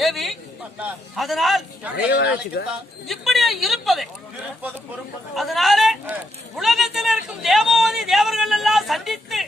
தேவி. அதனால் இப்படியே இருப்பது. அதனால உலகத்தில் இருக்கும் தேவாதி தேவர்கள் எல்லாம் சந்தித்து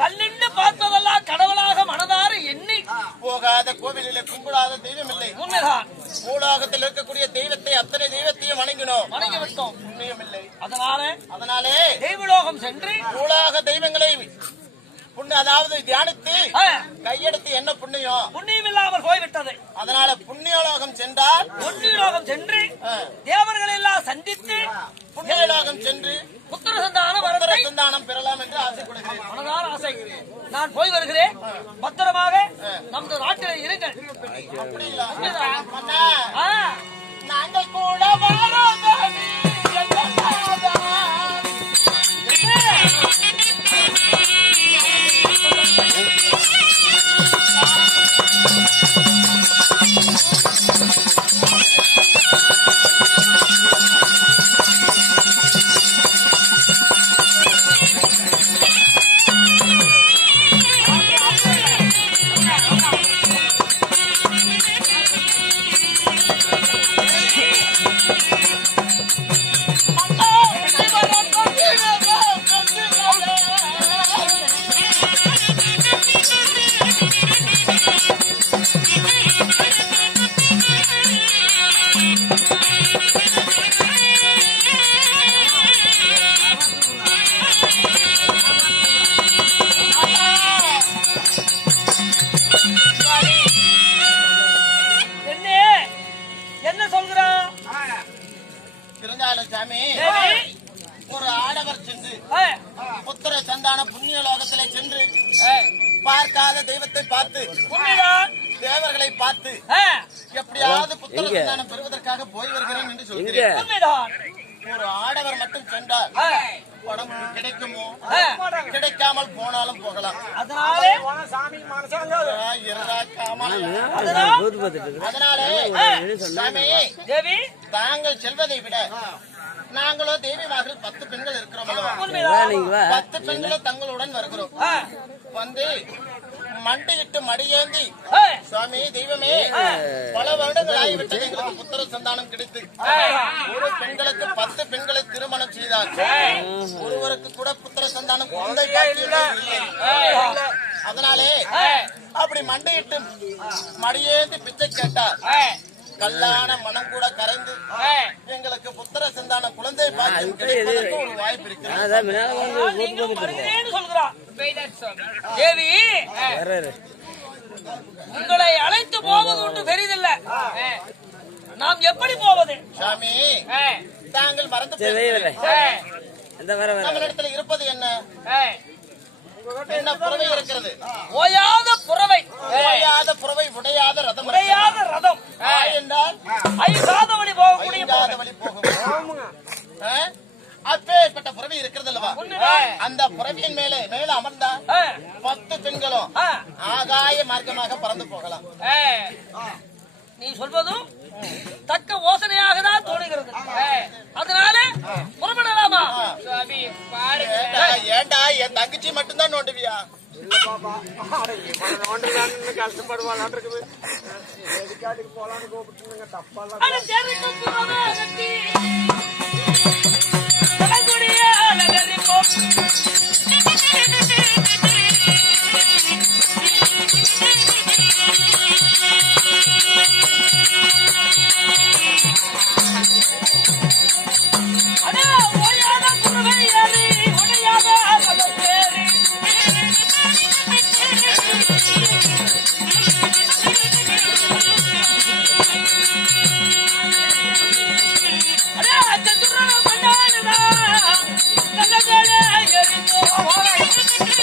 கல்லிண்டு பார்ப்பதெல்லாம் கடவுளாக மனதார எண்ணி போகாத கோவிலில் கும்பிடாத தெய்வம் இல்லை. உண்மைதான். பூலோகத்தில் இருக்கக்கூடிய தெய்வத்தை அத்தனை தெய்வத்தையும் வணங்கி விட்டோம். புண்ணியம் இல்லை. அதனாலே தெய்வலோகம் சென்று பூலோக தெய்வங்களை அதாவது தியானித்து கையெடுத்து என்ன புண்ணியம் இல்லாமல் போய்விட்டது. அதனால புண்ணியலோகம் சென்றால் புண்ணியலோகம் சென்று தேவர்கள் எல்லாம் சந்தித்து புண்ணியலோகம் சென்று புத்திர சந்தானம் பெறலாம் என்று ஆசைப்படுகிறேன். மனதார ஆசை. நான் போய் வருகிறேன். பத்திரமாக நமது நாட்டில் இருங்கள். நாங்கள் கூட ஒரு ஆடவர் சென்று புத்திர சந்தான புண்ணிய லோகத்திலே சென்று பார்க்காத தெய்வத்தை பார்த்து தேவர்களை பார்த்து எப்படியாவது புத்திர சந்தானம் பெறுவதற்காக போய் வருகிறேன் என்று சொல்கிறேன். ஒரு ஆடவர் மட்டும் சென்றார் படம் கிடைக்குமோ கிடைக்காமல் போனாலும் போகலாம். அதனாலே தாங்கள் செல்வதை விட நாங்களோ தேவிமார்கள் 10 பெண்கள் இருக்கிறோம். 10 பெண்களும் தங்களுடன் வருகிறோம். வந்து மண்டியிட்டு மடியேந்தி சுவாமி தெய்வமே பல வருடங்கள் ஆகிவிட்டது எங்களுக்கு புத்திர சந்தானம் கிடைத்து ஒரு பெண்களுக்கு 10 பெண்களை திருமணம் செய்தார். ஒருவருக்கு கூட புத்திர சந்தானம் குழந்தை பாக்கியமே இல்லை. அதனாலே அப்படி மண்டியிட்டு மடியேந்தி பிச்சை கேட்டார். கல்லான மனம் கூட கரைந்து எங்களுக்கு புத்திர சந்தான குழந்தை பாக்கியம் கிடைப்பதற்கு ஒரு வாய்ப்பு இருக்கிறது. தேவி உங்களை அழைத்து போவது ஒன்று பெரிதில்லை. நாம் எப்படி போவது சாமி? தாங்கள் மறந்து நம்மளிடத்தில் இருப்பது என்ன? என்ன புறவை இருக்கிறது? ஓயாத புறவை. ஓயாத புறவை உடையாத ரதம். உடையாத ரதம் என்றால் ஐந்தாத வழி போகக்கூடிய வழி போகும். அப்பேற்பட்ட புறவி இருக்கிறது அல்லவா? அந்த புறவியின் மேல அமர்ந்தா 10 பெண்களும் ஆகாய மார்க்கமாக பறந்து போகலாம். நீ சொல்வதும் தக்க யோசனையாக தான் தோணுகிறது. அதனால புறப்படலாமா? ஏண்டா என் தங்கச்சி மட்டும்தான் நோண்டுவியா? கஷ்டப்படுவாள் Come on.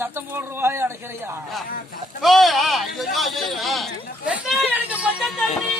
சத்தம் போடுற வாய் அடைக்கிறையா என்ன எனக்கு பச்சை தண்ணி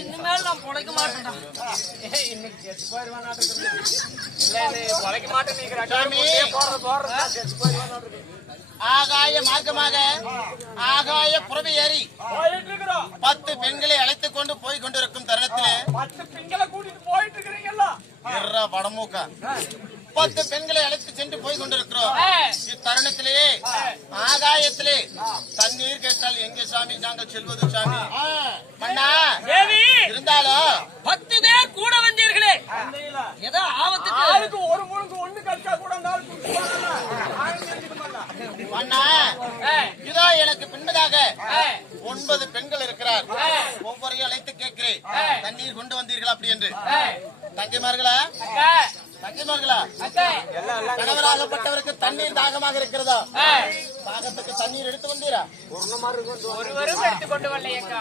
இனிமேல் நான் பொழைக்க மாட்டேன்டா. ஆகாய மார்க்கமாக ஆகாய புறவி ஏறி 10 பெண்களை அழைத்துக் கொண்டு போய் கொண்டிருக்கும் தருணத்திலே 10 பெண்களை கூட்டிட்டு போயிட்டு இருக்கிறீங்களா? படமூக்கா 10 பெண்களை அழைத்து சென்று போய் கொண்டிருக்கிறோம். இத்தருணத்திலேயே ஆகாயத்திலே தண்ணீர் கேட்டால் எங்கே சாமி நாங்கள் செல்வது சாமி? மன்னா இருந்தாலும் 10 பேர் கூட வந்தீர்களே, ஏதோ ஆபத்துக்கு ஒரு முழுக்கு ஒண்ணு கட்டா கூட மன்னா இதோ எனக்கு பின்பதாக 9 பெண்கள் இருக்கிறார். ஒவ்வொருவரையும் அழைத்து கேட்கிறேன், தண்ணீர் கொண்டு வந்தீர்களா அப்படி என்று. தங்கைமார்களா தங்கைமார்களா, கணவராகப்பட்டவருக்கு தண்ணீர் தாகமாக இருக்கிறதா? தாகத்துக்கு தண்ணீர் எடுத்து வந்தீரா? ஒருவரும் எடுத்துக் கொண்டு வரலையே அக்கா.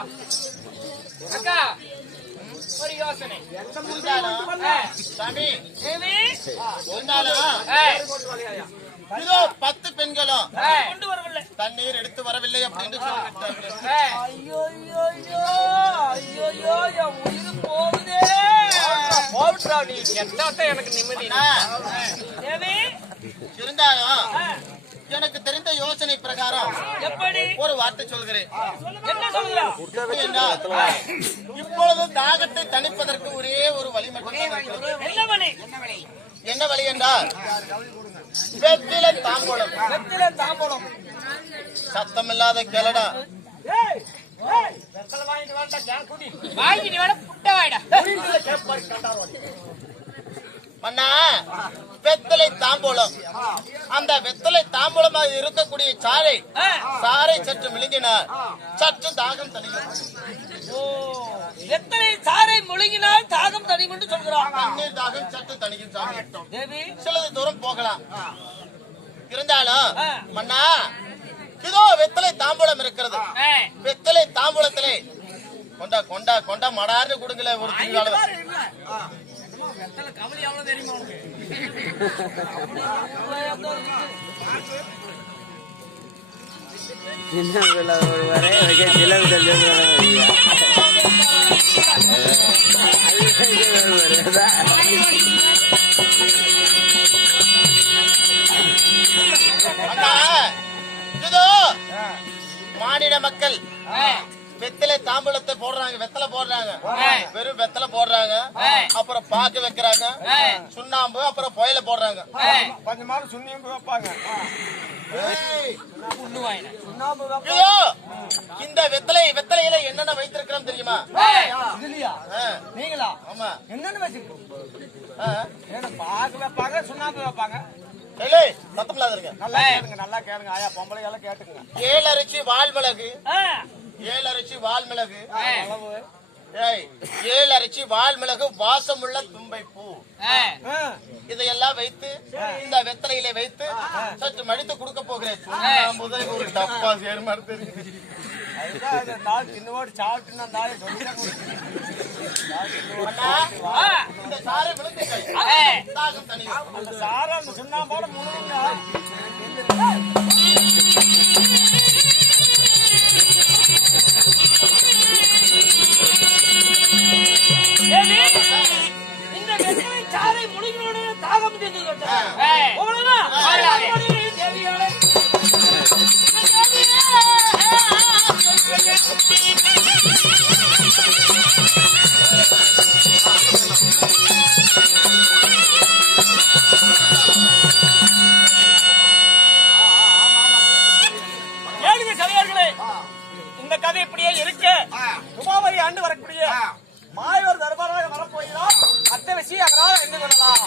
அக்கா ஒரு யோசனை சாமி இதோ 10 பெண்களும் கொண்டு வரவில்லை, தண்ணீர் எடுத்து வரவில்லை அப்படின்னு சொல்லிவிட்டார்கள். ஐயோ ஐயோ ஐயோ ஐயோ, என் உயிர் போகுதே. போட்டா நீ எந்தாட்ட எனக்கு நிம்மதி இருந்தாலும் எனக்கு தெரிந்த யோசனை பிரகாரம் எப்படி ஒரு வார்த்தை சொல்கிறேன். என்ன சொல்லுங்க? இப்பொழுது தாகத்தை தணிப்பதற்கு ஒரே ஒரு வழி மட்டும் என்ன வழி? என்ன வழி என்றால் வெற்றிலை தாம்பூலம். வெற்றிலை தாம்பூலம் சத்தமில்லாத கிளடா வாங்கிட்டு வேட புட்ட வாயிடா. மன்னா வெத்தலை தாம்பூலம், அந்த வெத்தலை தாம்பூலமாக இருக்கக்கூடிய சாறை சற்று விழுங்கினார், சற்று தாகம் தணியும். வெத்தலை சாறை முழுங்கினால் தாகம் தணியும் என்று சொல்கிறான். தண்ணீர் தாகம் சற்று தணியும் சாமி. தேவி சிறிது தூரம் போகலாம். இருந்தாலும் மன்னா இதோ வெத்தலை தாம்பூலம் இருக்கிறது. வெத்தலை தாம்பூலத்திலே கொண்டா கொண்டா கொண்டா மடார்னு கொடுங்கல ஒரு கவலை எவ்வளவு தெரியுமா இதோ மாநில மக்கள் வெத்தலை தாம்பூலத்தை போடுறாங்க, வெத்தலை போடுறாங்க, வெறும் வெத்தலை போடுறாங்க, அப்புறம் பாக்கு வைக்கிறாங்க, சுண்ணாம்பு, அப்புறம் புயல போடுறாங்க, கொஞ்சமாவது சுண்ணியம்பு வைப்பாங்க. ஐயோ, இந்த வெத்தலையில என்னென்ன வைத்திருக்கிறோம் தெரியுமா? இதுலயா நீங்களா? ஆமா. என்னன்னு வச்சுக்கோ, பாக்கு வைப்பாங்க, சுண்ணாம்பு வைப்பாங்க. சத்தம் இல்லாத இருங்க. நல்லா கேளுங்க, நல்லா கேளுங்க ஆயா, பொம்பளை எல்லாம் கேட்டுக்குங்க. 7 அரிசி வால்மிளகு, 7 அரிசி வால்மிளகு, 7 அரிசி வால்மிளகு, வாசமுள்ள தும்பை பூ, இதையெல்லாம் வைத்து இந்த வெத்தலையில வைத்து சற்று மடித்து கொடுக்க போகிறேன். முதல் ஒரு டப்பா சேர் மாதிரி தெரியுது. இன்னோடு சாப்பிட்டு இந்த சாரை விழுந்துங்கள், தாகம் தணியும். அந்த சாரை அந்த சுண்ணாம்போட முழுங்க. இந்த வெத்தலை சாறை முடிகளுடைய தாகம் தீர்ந்து விட்டது. அவ்வளவுதான். தேவியாளே ஏழுங்க சபையார்களே, இந்த கதை இப்படியே இருக்கு. உமாவரி ஆண்டு வரக்கூடிய மாயோர் தர்பாராக வரப்போகிறார். அத்தை விஷயம் அதனால என்ன சொல்லலாம்?